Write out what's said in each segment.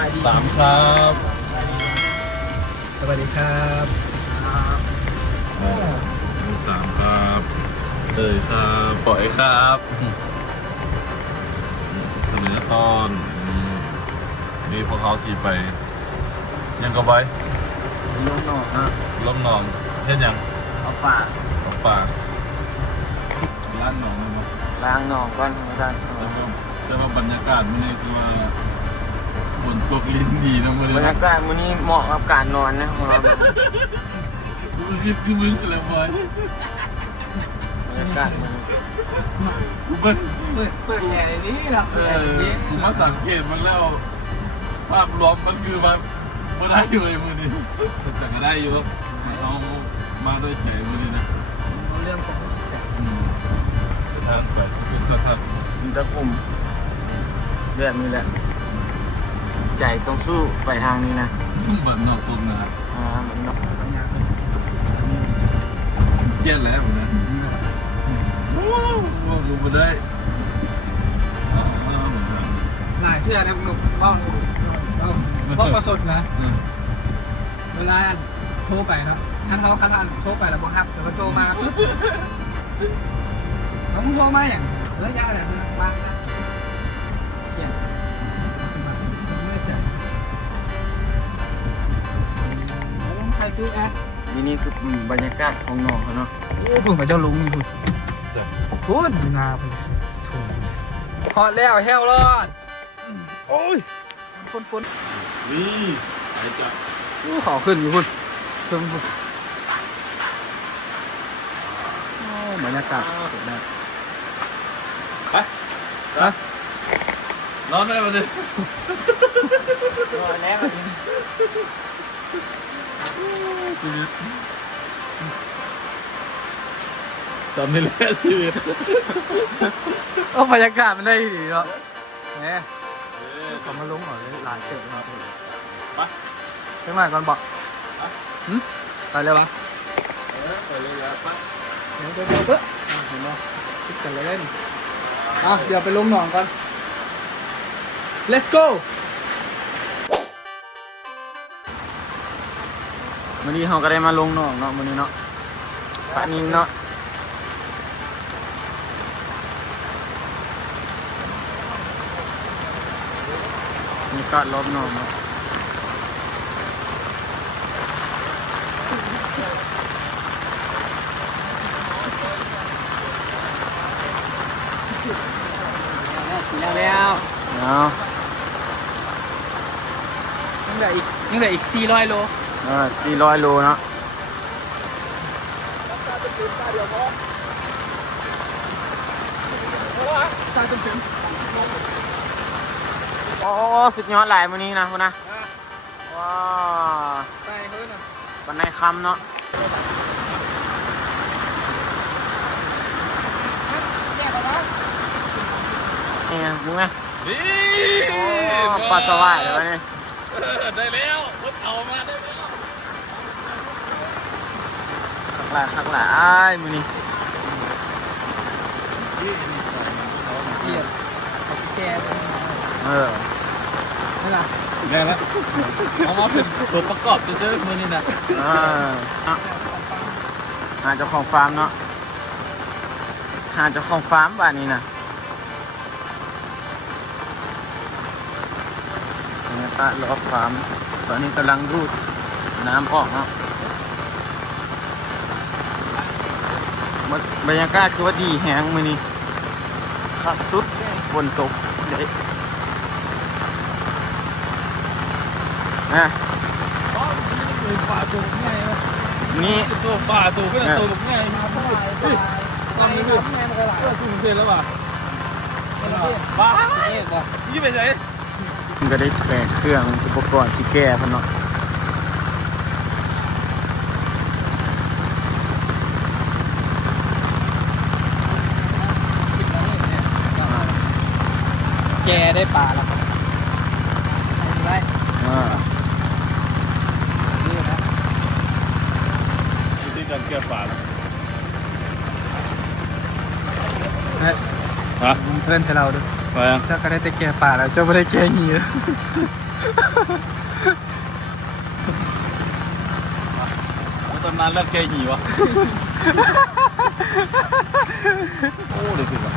ครับสวัสดีครับมือสามครับเตยครับปล่อยครับเสนอตอนนี่มีพวกเขาสีไป ยังก็ไว้ลุงหนอกนะล้มนอนเช่นยังเอาปากออกปากร้านหนองเลยมั้งล้างหนองก่อนอาจารย์แต่ว่าแต่ว่าบรรยากาศมันนี่คือว่า ฝนตกลิ้นดีนะมือบรรนี้ยากาศวันนี้เหมาะกับการนอนนะของเราแบบคือคือมึงอะไรวะบรรยากาศมันกูเบิ้ลเปิดเปิดแหน่นี้หรอเออผมมาสังเกตมันแล้ว ภาพรวมมันคือมันไม่ได้เลยมือนี้แต่ก็ได้อยู่มันเอามาด้วยใจมือนี้นะเรื่องของสิใจอืมทานไปคุณสัตว์มันจะคุมแบบนี้แหละ ใจต้องสู้ไปทางนี้นะบันนอกตรงนะอ่ามันเนาะเครียดแล้วผมนะว้าวว่ากูไม่ได้เอาเอาเหมือนกันหลายเทื่อนะหนุกบ้าบ้าประสดนะอืมเวลาโทรไปเนาะคันเขาคันอันโทรไปแล้วบอกครับแต่มันโทรมาแล้วมึงโทรมาอย่างเฮ้ยยาอะไรนะวางซะเชี่ย แล้วลงใครตู้แอดนี่นี่คือบรรยากาศของหนองเขาเนาะโอ้พึ่งไปเจ้าลุงนี่คุณเสร็จพูดนาไปถูกพอแล้วแห้วรอด โอ้ยคนคนนี่ไอ้จ๊ะอู้ขอขึ้นอยู่คุณขึ้นคุณโอ้บรรยากาศสวยมากไปไปนอนได้มาดินอนแล้ววันนี้ ชีวิตจำไม่ได้ชีวิตโอ้บรรยากาศมันได้ดีเนาะแหมเขามาลงหน่อยหลายเกิดเนาะไปไปมาก่อนบอกหึไปเลยวะเออไปเลยแล้วไปเดี๋ยวเดี๋ยวเดี๋ยวเพื่ออะเห็นไหมคิดกันเลยเล่นอะเดี๋ยวไปลงหนองก่อน let's go วันนี้เขาก็ได้มาลงหนองเนาะวันนี้เนาะปะนินเนาะนี่ก็รอบหนองเนาะแล้วแล้วเนาะยังเหลืออีกยังเหลืออีก400โลเออสี่ร้อยโลเนาะโอ้สุดยอดหลายวันนี้นะคุณนะว้าไปเฮ้ยนะวันในคำเนาะเนี่ยมึงไงนี่โอ้ปลาสวายเลยวะเนี่ยเออได้แล้วรถเอามาได้แล้ว ขัก หลายขักหลายอ้ายมือนี้เกียดแกเออนั่นแหละได้แล้วเอามาเป็นตัวประกอบซื้อๆมือนี่นะเออเอาหาเจ้าของฟาร์มเนาะหาเจ้าของฟาร์มบ้านนี้นะบรรยากาศรอบฟาร์มตอนนี้กำลังรูดน้ำออกเนาะ บรรยากาศคือว่าดีแหงมือนี้ขับสุดฝนตกเด็นะอ๋อนี่คือปลาตัวง่ายนะนี่ตัวปลาตัวก็ตัวง่ายมาเฮ้ยตอนนี้คือแม่มันก็หลายเออคุณเห็นแล้วป่ะบ้าเนี่ยบ่ยี่ไปไหนมันก็ได้แปลเครื่องอุปกรณ์สิแก้พันเนาะ แกได้ปลาแล้วครับได้อ่านี่นะวิธีการแก้ปลาแล้วเฮ้ยฮะเพื่อนให้เราด้วยังเจ้าก็ได้แต่แก้ป่าแล้วเจ้าไม่ได้แก้หีแล้วตอนนั้นเลิกแก้หีวะโอ้ดูสิวะ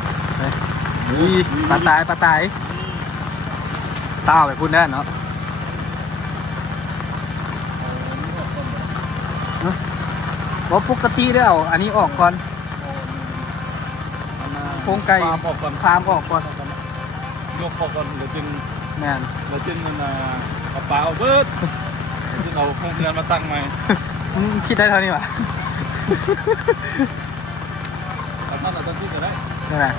นี่ปลาตายปลาตาย ตาเอาไปพูดได้เนาะว่าปกติได้เอาอันนี้ออกก่อนโครงไก่ฟาร์มออกก่อนพามออกก่อนยกออกก่อนเดี๋ยวจึงแมนเดี๋ยวจึงมันเอาปลาเอาเบิดเดี๋ยวจึงเอาโครงเรือนมาตั้งใหม่มึงคิดได้เท่านี้วะเอาท่านเอาท่านที่จะได้นี่นแหละ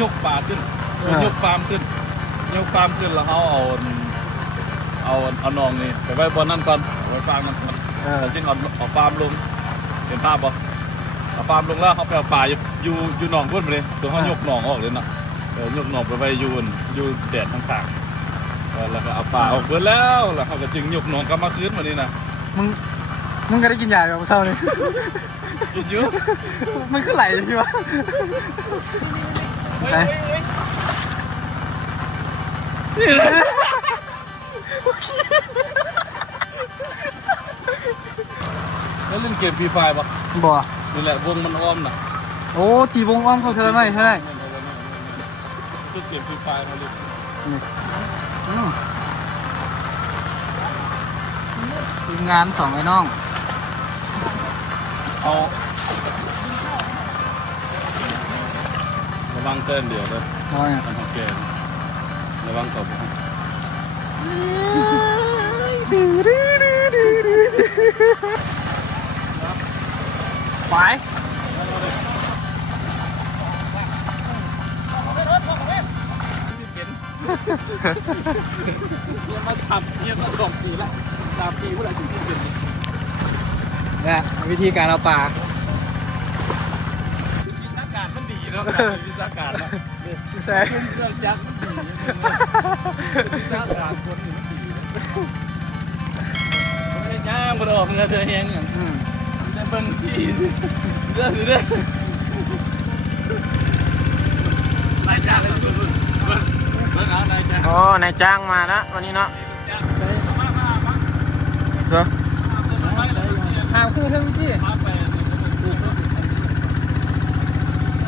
ยกปลาขึ้นเออยกฟาร์มขึ้น ยกฟาร์มขึ้นแล้วเขาเอาเอาเอานองนี่ไปไว้บนนั่นก่อนเอาไว้ฟาร์มมันมันเออแล้วจึงเอาเอาฟาร์มลงเห็นภาพปะเอาฟาร์มลงแล้วเขาไปเอาปลาอยู่อยู่อยู่หนองพุ่นไปเลยตัวเขายกหนองออกเลยเนาะเออยกหนองไปไว้อยู่นอยู่แดดต่างๆเออแล้วก็เอาปลาออกเบิดแล้วแล้วเขาก็จึงยกหนองกลับมาคืนมานี่นะมึงมึงก็ได้กินยาแบบเศร้าเลยกินเยอะ มันขึ้นไหลใช่ปะ ไหน นี่เลยแล้วเล่นเกมฟรีไฟปะบ่ นี่แหละวงมันอ้อมน่ะโอ้ตีวงอ้อมเขาเธอหน่อยเท่าไหร่คือเกมฟรีไฟมาเลยอืมทีมงานสองไอ้น้อง เอาระวังเต้นเดี๋ยวเลยเอาไงทำของแก ระวังตบไปเงียบมาสามเงียบมาสองปีละสามปีเมื่อไหร่ถึงที่เป็นเนี่ยวิธีการเอาปลาวิชาการมันดีเนาะวิชาการเนาะ แซ่เครื่องจักรมันดีวิชาการคนนี่มันดีไม่ได้ย่างมันออกเงินเธอแหงอย่างอืมได้เบิ่งที่เด้อเด้อนายจ้างเลยเบิ่งเบิ่งเบิ่งเอานายจ้างโอ้นายจ้างมาแล้ววันนี้เนาะมามามาเสือมาเลยหาคือเท่าเมื่อกี้มาไป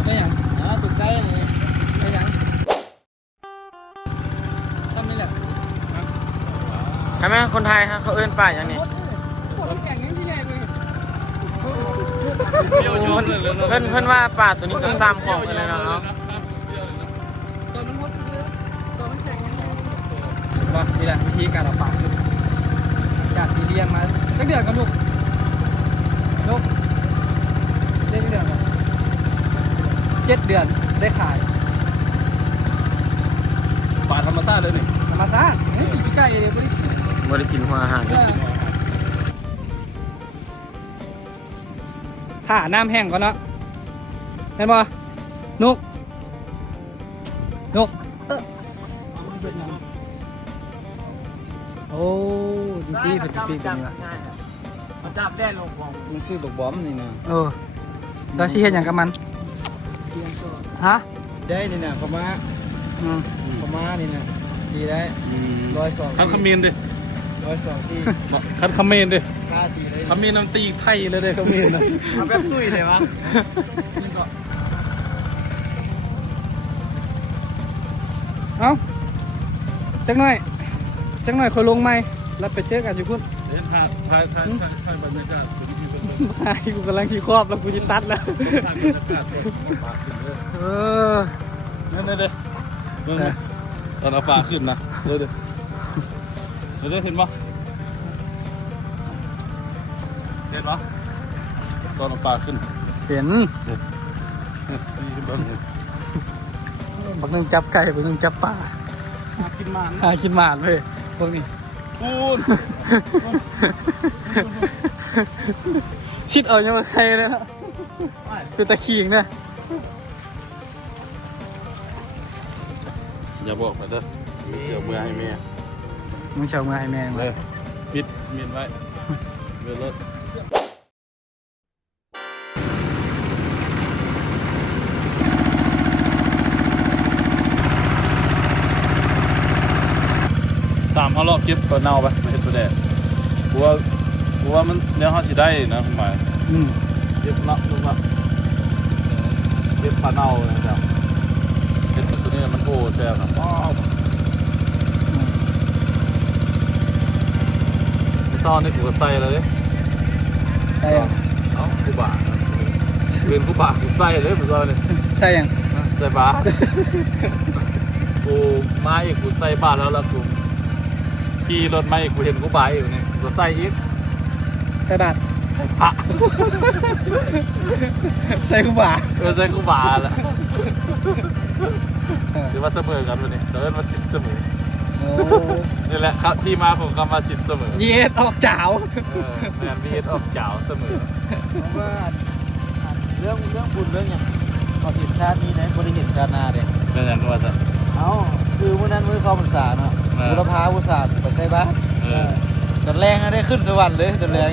ไม่อย่าง ไหมคนไทยฮะเขาเอื้นป่าอย่างนี้คนแข่งยังที่ไหนเลยเที่ยวย้อนเลยเลยเพื่อนเพื่อนว่าป่าตัวนี้เป็นซ้ำของเลยนะเนาะตัวมันหมดเลยตัวมันแข่งยังไงว่านี่แหละวิธีการเอาปลาจากที่เรียนมาสักเดือนกับลูกลูกเจ็ดเดือนเหรอเจ็ดเดือนได้ขายป่าธรรมชาติเลยนี่ธรรมชาติเฮ้ยกินไก่เล ยบ่ได้บริกินหัวอาหารเลยถ้าน้ำแห้งก่อนเนาะเห็นบ่นุกนุกเอ้อโอ้ดูที่เป็นปีกเป็นไงจับได้ลงของมันซื้อบักบอมนี่นะเออแล้วชี้เห็นอย่างกับมันฮะได้นี่นะพม่าอืมพม่านี่นะดีได้ร้อยสองคันขมิ้นดิ ร้อยสองสี่คันขมิ้นดิห้าทีเลยขมิ้นน้ำตีไทยเลยเด้ขมิ้นนะเอาแบบตุ้ยเลยวะเอ้าจังหน่อยจังหน่อยคอยลงไหมแล้วไปเจอกันอยู่พุ่นเห็นถ่ายถ่ายถ่ายถ่ายถ่ายบรรยากาศเป็นที่เป็นเรื่องมากูกำลังชี้ครอบแล้วกูจะตัดแล้วถ่ายบรรยากาศเป็นปากขึ้นเลยเออนั่นเลยเด้เรื่องนี้ตอนเอาปากขึ้นนะเด้อ เด้อเด้อเห็นปะเห็นปะตอนเอาปากขึ้นเห็นนี่เบิ่งบักหนึงจับไก่บักหนึงจับปลากินมันหากินหมาดเลยพวกนี้ปูนชิดเอายังมาใครเลยนะคือตะขีงเนี่ยอย่าบอกไปเด้อมีเสือเมื่อให้แม่ มึงเชามาให้แม่งเลยปิดเมียนไว้เวลาสามเขาลอกเก็บตัวเน่าไปมาเห็ดตัวแดดกูว่ากูราะว่ามันเดี๋ยวเขาสิได้นะคุณหมายอืมเย็บเนาะลูกว่าเย็บปลาเน่าเลยจ้ะเย็บตัวนี้มันโอ้แซ่บนะว้าวไม่ ซ่อนนี่กูก็ใส่เลยใช่ยังเอ้ากูบาเป็นกูบากูใส่เลยผมซ่อนนี่ใช่ยังใส่บาตรกูมาอีกกูใส่บาตรแล้วแล้วกูขี่รถมาอีกกูเห็นกูบาอีกนี่กูใส่อีกใส่บาทใส่พระใส่กูบ่าเออใส่กูบาแล้วหรือว่าเสมอกันวันนี้แต่ว่ามาสิบเสมอโอ้ นี่แหละครับที่มาของคำว่าสิบเสมอเย็ดออกจ๋าวเออแมนพีเอสออกเจ้าเสมอเพราะว่าเรื่องเรื่องบุญเรื่องอย่างพอเห็นชาตินี้นะบริเห็นชาติหน้าเด้เป็นอย่างก็ว่าจะเอ้าคือวันนั้นมื้อเข้าพรรษาเนาะเออ บุรพาอุตสาห์ไปใส่บ้านเออตอนแรงได้ขึ้นสวรรค์เลยตอนแรง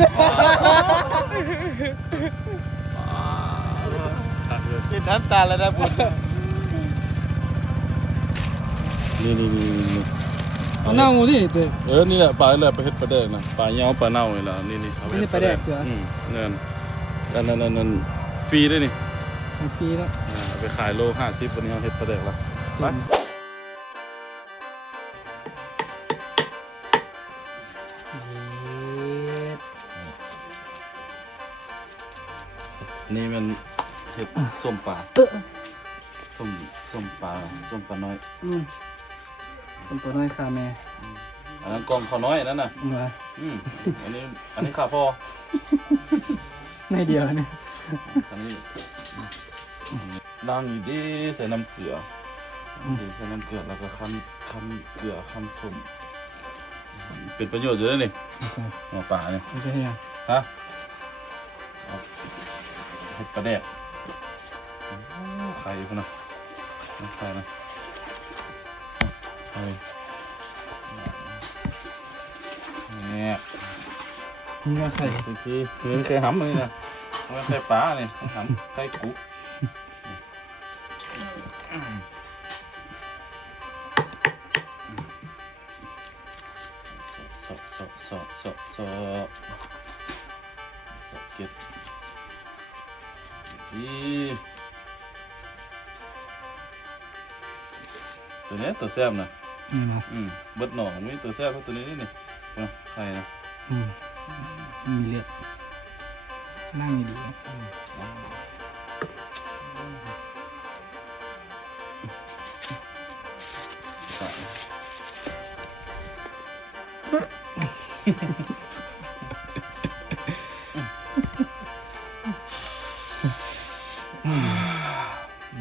ตัดเลยเห็นน้ำตาแล้วนะบุญนี่นี่นี่ นี่เอาเน่าดิเด็กเออนี่แหละปลาแหละไปเฮ็ดปลาแดกนะปลาเงี้ยวปลาเน่าเลยล่ะนี่นี่เอาไปไม่ใช่ปลาแดกเสืออืมเงินนั่นนั่นนั่นนั่นฟรีด้วยนี่ของฟรีแล้วอ่าเอาไปขายโลห้าสิบวันนี้เอาเฮ็ดปลาแดกละไปนี่มันเฮ็ดส้มปลาส้มส้มปลาส้มปลาน้อย อืม เป็นตัวน้อยคาแม่อันนั้นกองข้าวน้อยนั่นน่ะเหนืออืมอันนี้อันนี้ข้าวพ่อไม่เดียวเนี่ยอันนี้ดังอยู่ดีใส่น้ำเกลืออดีใส่น้ำเกลือแล้วก็คั้นคั้นเกลือคั้นส้มเป็นประโยชน์อยู่ด้วยนี่โอเคหัวปลาเนี่ยไม่ใช่ยังฮะเอาเห็ดปลาแดกไข่พุ่นนะน้ำไข่นะ ไข่เนี่ยนี่ก็ใส่ทีทีคือไข่หำเลยนะไม่ใช่ปลาเนี่ ยไข่หำไข่กุสอบสอบสอบสอบสอบสอบเก็บดีตัวเนี้ยตัวแซ่บนะนี่นะอืมเบิดหน่องมีตัวแซ่บเท่าตัวนี้นี่นี่นะไข่นะอืมมีเลือดนั่งอยู่ดีไข่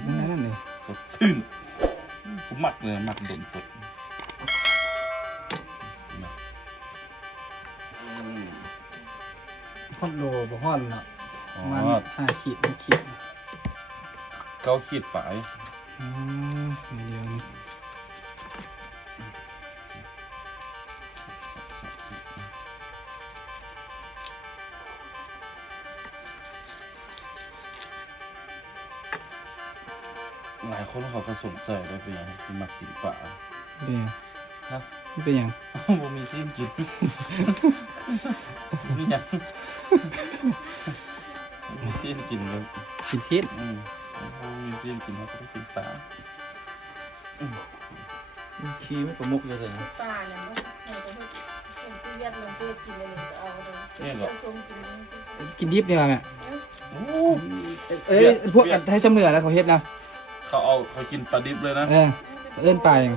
นั่นนั่นเลยสดชื่นผมหมักเลยหมักโดนตด ลบ่ฮอตเนาะอ๋อมันห้าขีดหกขีดเก้าขีดฝายอืมไม่เดียวนี่หลายคนเขาก็สงสัยได้เป็นยังคือมักกินปลาเป็นยังฮะมั นเป็นยังบ่มีซีนกินมีหยังบ่มีซีนกินเลยกินชีสอืมบ่มีซีนกินเขาก็ได้กินปลาขี้ไม่กระมุกเลยเลยนะป่าเนี่ยมันเห็นแต่เห็นที่ยัดลงตัวกินเลยจะเอาเลยผสมกินเลยกินดิบดีกว่าแม่โอ้เอ้ยพวกอันไทยเสมอแล้วเขาเฮ็ดนะเขาเอาเขากินปลาดิบเลยนะเออเอื้อนปลาอย่าง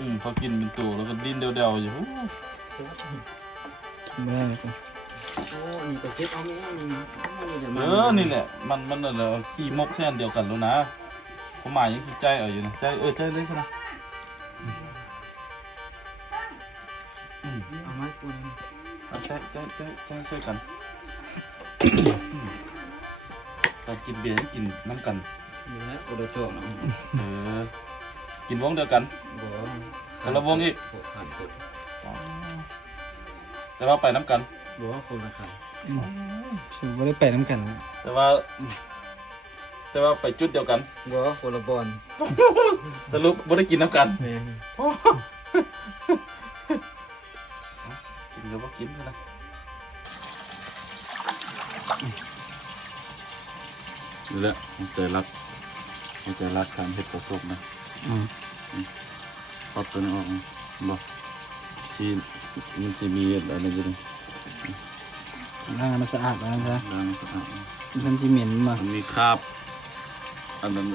ย่างคนนี้ก็มีคนอืมเขากินเป็นตัวแล้วก็ดิ้นเดียวๆอยู่ไม่ได้เลยโอ้นี่ก็เก็บเอาแม่นี่นี่เดี๋ยวเอมาอนี่แหละมันมันนั่นแหละขี้มกแซ่นเดียวกันแล้วนะผมหมายยังขี้ใจเอาอยู่นะใจเออใจเลยสินะเอาไม้กูนี่เอาใจใจใจใจช่วยกันตอนกินเบียร์กินน้ำกันเดี๋ยวนะกูจะโจกเนาะเออ กินวงเดียวกันบ่คนละวงอีกหกพันหกแต่ว่าไปน้ำกันบ่คนละคันถือว่าได้ไปน้ำกันแล้วแต่ว่า แต่ว่าไปจุดเดียวกันบ่คนละบอลสรุปไม่ได้กินน้ำกันแม่นกินหรือว่ากินซะนะนี่แหละใจรักใจรักการเห็ดประสบนะ อืมครอบตัวนี้ออกบอกที่มันจะมีอะไรอยู่นี่ล้างมันสะอาดแล้วนะล้างสะอาดมันจะเหม็นมามันมีคราบอันนั้น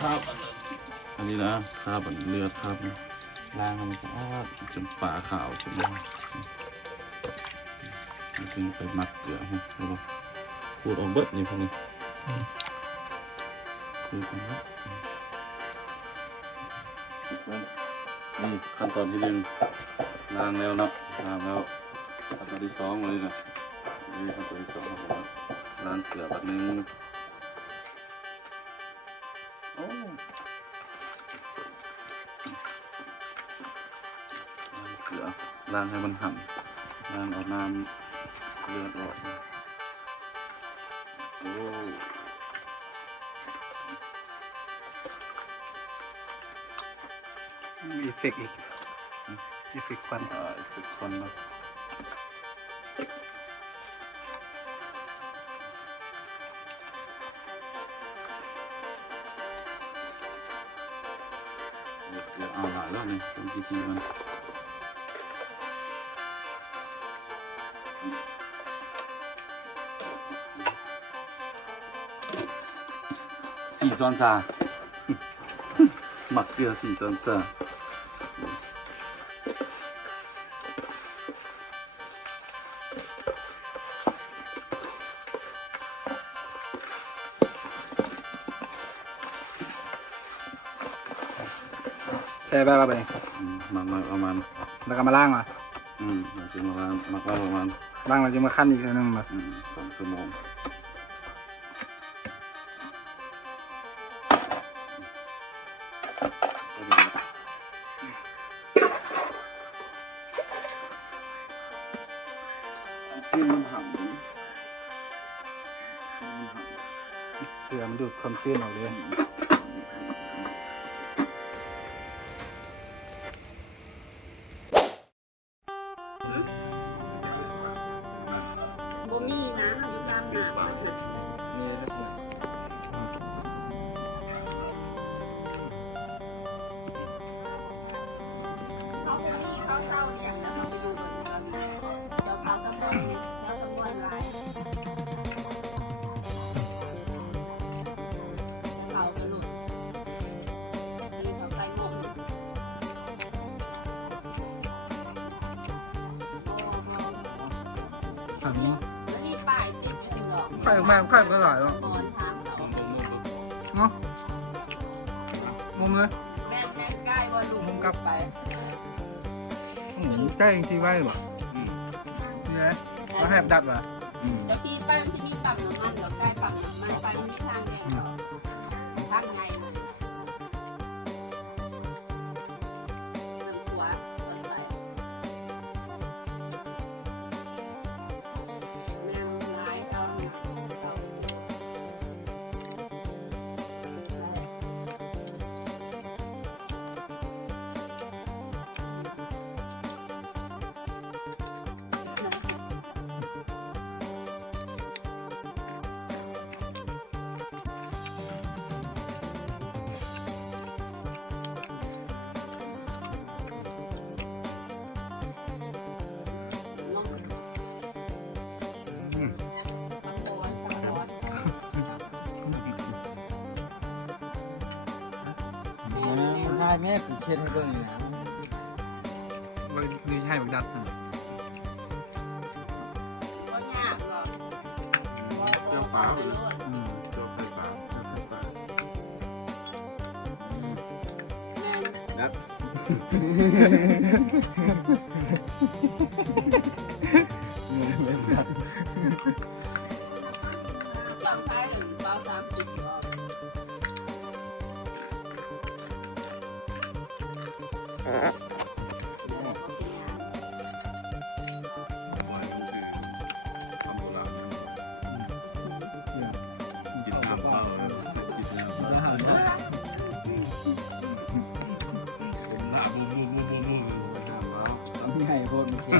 คราบอันนี้นะคราบอันเลือดคราบล้างมันสะอาดจนปลาขาวจนมันจึงไปมักเกลือแล้วก็ขูดออกเบิดนี่พวกนี้ขูดออกเบิด นี่ขั้นตอนที่หนึ่งล้างแล้วนะล้างแล้วขั้นตอนที่สองเลยนะนี่ขั้นตอนที่สองของเราล้างเกลือแบบนึงโอ้ล้างเกลือล้างให้มันหั่นล้างเอาน้ำเลือดออกโอ้ มีเอฟเฟกต์อีกเอฟเฟกต์ควันอ่าสุ ใช่ป่ะครับไปอืมหมักมาประมาณแล้วก็มาล้างมาอืมหมักจริงประมาณหมักมาประมาณล้างแล้วจะมาขั้นอีกทีนึงมาอืมสองชั่วโมงซีมันหั่นเกลือมันดูดความชื้นออกเลย ข่ออกมาไข่ก็หลายแล้วนอนทางเขาเนาะมุมเลยแม่แม่ใกล้ว่าลุงมุมกลับไปอืมใกล้จริงๆไว้บ่อืมนี่ไงเราแหบดัดว่ะอืมเดี๋ยวพี่ป้ายมันที่มีปั๊มน้ำมันเดี๋ยวใกล้ปั๊มน้ำมันไปมันมีท ง่ายแม่กูเช็ดให้เบิ่งนี่นะมันดีใช่บักดัดน่ะเจ้าฟ้าเลยอืมเจ้าไฟฟ้าเจ้าไฟฟ้ากินน้ำเปล่าแล้วกินน้ำอาหารได้ ใหญ่โพดมันแข็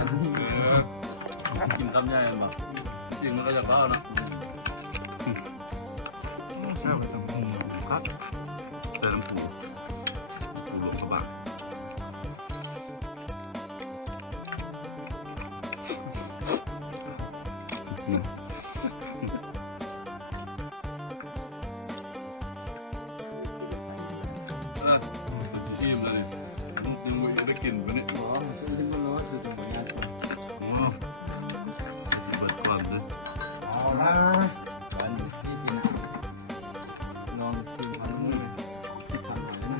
งกินตำใหญ่กันปะจริงมันก็อยากเล่านะ กินปะเนี่ยอ๋อซึ่งมันร้อนคือตรงนี้อ๋อเปิดความเลยเอาละวันนี้ที่กินลองกินความมือทำหน่อยนะ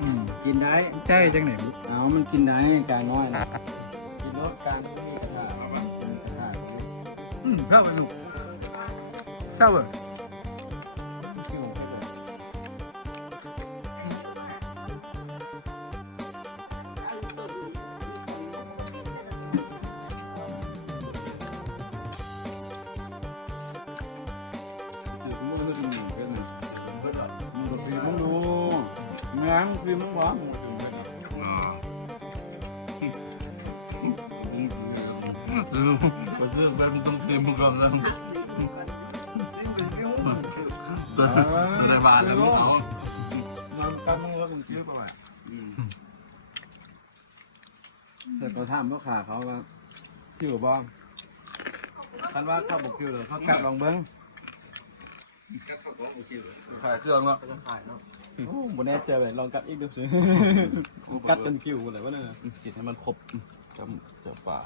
อืมกินได้ใจจังไหนบุเอามันกินได้การน้อยนะกินรสการไม่มีกระดาษกินกระดาษอืมเข้าไปลูกเข้า แม่งคือมันหวานมันก็คือเป็นหนึ่งอ่าประเทศแบบต้องเตรียมก่อนแล้วจะได้บาทแล้วน้องมันกันมันก็เป็นชื่อประวัติแต่เขาถามลูกค้าเขาว่าชื่อบ้องคันว่าเขาบอกชื่อเลยเขากัดลองเบิ้งขายเครื่องแล้ว โอ้บนแน่เจอเลยลองกัดอีกดูสิกัดจนคิวเลยวะเนี่ยกินให้มันครบจำจะป่า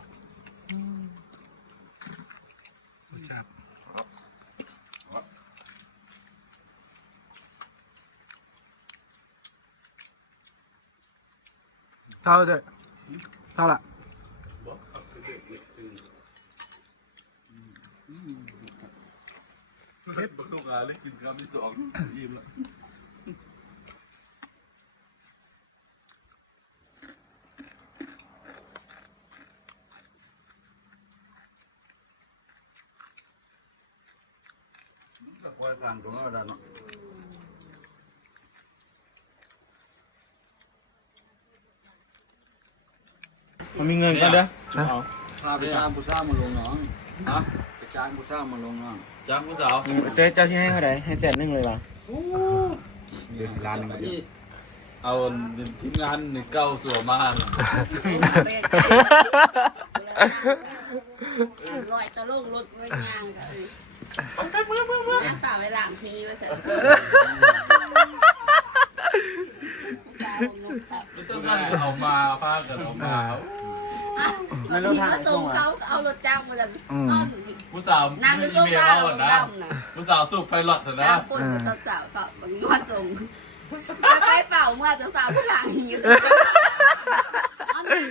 เข้าเด้อเข้าละเฮ็ดบักลูกอาเลยกินคำที่สองยิ้มแล้ว การตัวเราดันมันมีเงินกันเด้อพาไปจ้างผู้สร้างมาลงน้องฮะไปจ้างผู้สร้างมาลงน้องจ้างผู้สาวเจ๊เจ้าที่ให้เท่าไหร่ให้แสนหนึ่งเลยป่ะร้านหนึงนี่เอาทีมงานหนึ่งเก้าสัวมาลอยตะลงรถไว้ย่างกัน ย่างสาวไปหลังทีว่าเสร็จต้องสั่นเอามาพากันเอามามีมาส่งเขาเอารถจ้างมาจากนอนอยู่ผู้สาวนั่งอยู่อีตรงเมกลลางเขารอะถนะดำนะผู้สาวสูบไพลอตอะนะดำคนเป็นตาสาวเขาบางทีมาส่งไปเป่าเมื่อจะเป่าผู้หลังหิวจะเอาหนัง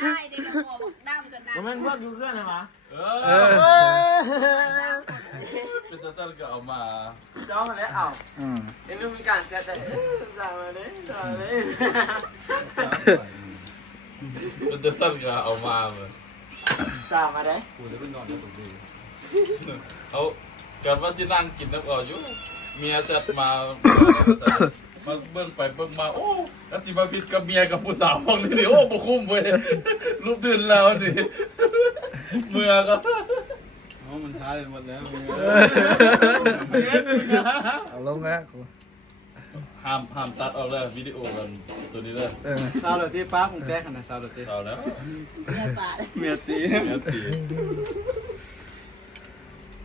ได้ได้กระบอกดำกันนะมันพวกอยู่เครื่องไหนวะ เออเป็นตาสั่นก็เอามาจ้องมาแล้วเอาอืมเอ็นดูมีการเสียแต่สั่งมาเลยสั่งมาเลยเป็นตาสั่นก็เอามาเลยสั่งมาเลยเขาเกิดว่าสินั่งกินน้ำอ่ออยู่เมียเสร็จมามาเบิ่งไปเบิ่งมาโอ้แล้วสิมาผิดกับเมียกับผู้สาวพวกนี้ดิโอ้บ่คุ้มเว้ยรูปตื่นแล้วดิ เมื่อก็อ๋อมันท้าไปหมดแล้วเอาลงแล้วกูห้ามห้ามตัดออกเลยวิดีโอกันตัวนี้เลยเออซาวด์ที่ป้าผมแจ้งขนาดซาวด์ที่เอาแล้วเมียป่าเมียตีเมียตี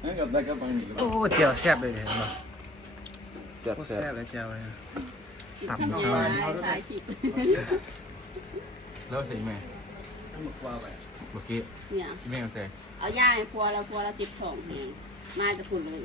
ให้กับได้กับบางหนีโอ้เจียวแซ่บเลยเห็นป่ะเสียบโคตรเสียแซ่บบเลยเจียวเลยกินข้าวเหนียวถ่ายคลิปแล้วสิแม่ หมดว่าไป เมื่อกี้เนี่ย แม่เอาใส่ เอาย่าให้พัวเราพัวเราติดของนี่น่าจะฝุ่นเลย